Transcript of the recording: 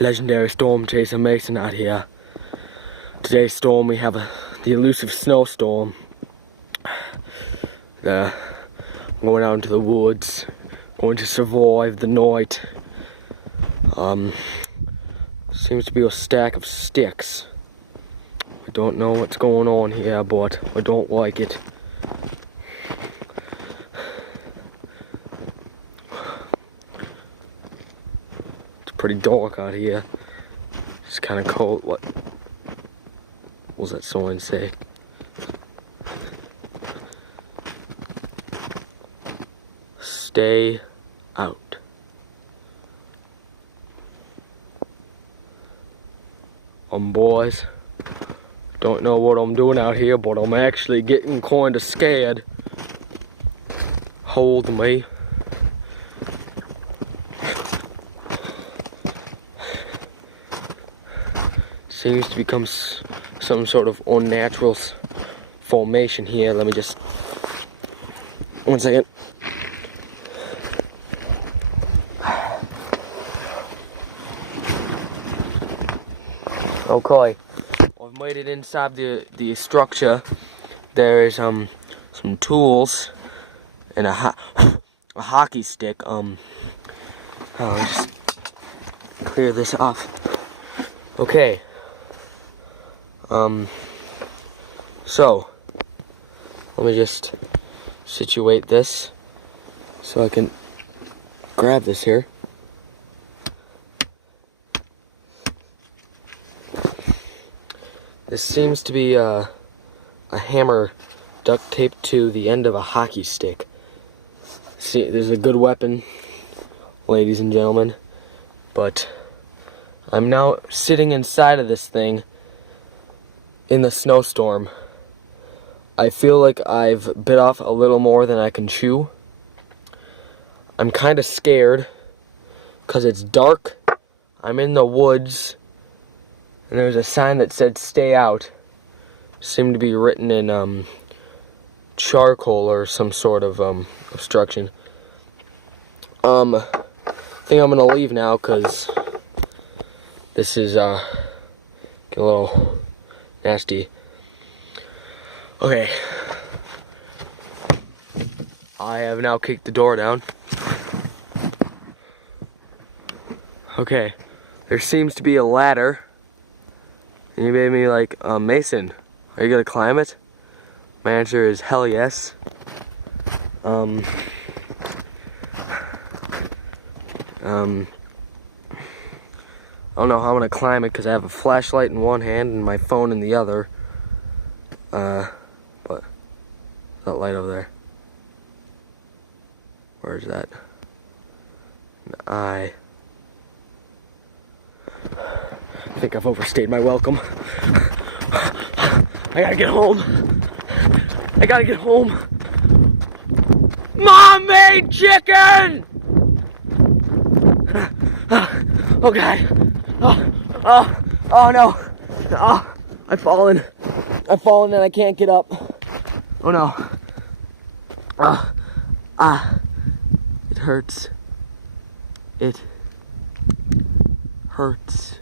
legendary storm chaser Mason out here. Today's storm we have the elusive snowstorm. I'm going out into the woods, going to survive the night. Seems to be a stack of sticks. I don't know what's going on here, but I don't like it. It's pretty dark out here. It's kind of cold. What was that sign say? Stay out. Boys, don't know what I'm doing out here, but I'm actually getting kind of scared. Hold me. Seems to become some sort of unnatural formation here. Let me just 1 second. Okay, I've made it inside the structure. There is some tools and a hockey stick. I'll just clear this off. Okay. So let me just situate this so I can grab this here. This seems to be a hammer duct taped to the end of a hockey stick. See, there's a good weapon, ladies and gentlemen, but I'm now sitting inside of this thing in the snowstorm. I feel like I've bit off a little more than I can chew. I'm kind of scared because it's dark. I'm in the woods. And there's a sign that said "Stay out." Seemed to be written in charcoal or some sort of obstruction. I think I'm gonna leave now because this is getting a little nasty. Okay, I have now kicked the door down. Okay, there seems to be a ladder. And you made me like, Mason, are you gonna climb it? My answer is hell yes. I don't know how I'm gonna climb it because I have a flashlight in one hand and my phone in the other. But that light over there. Where's that? I think I've overstayed my welcome. I gotta get home. I gotta get home. Mom made chicken! Oh God. Oh no. Oh, I've fallen and I can't get up. Oh no. It hurts. It hurts.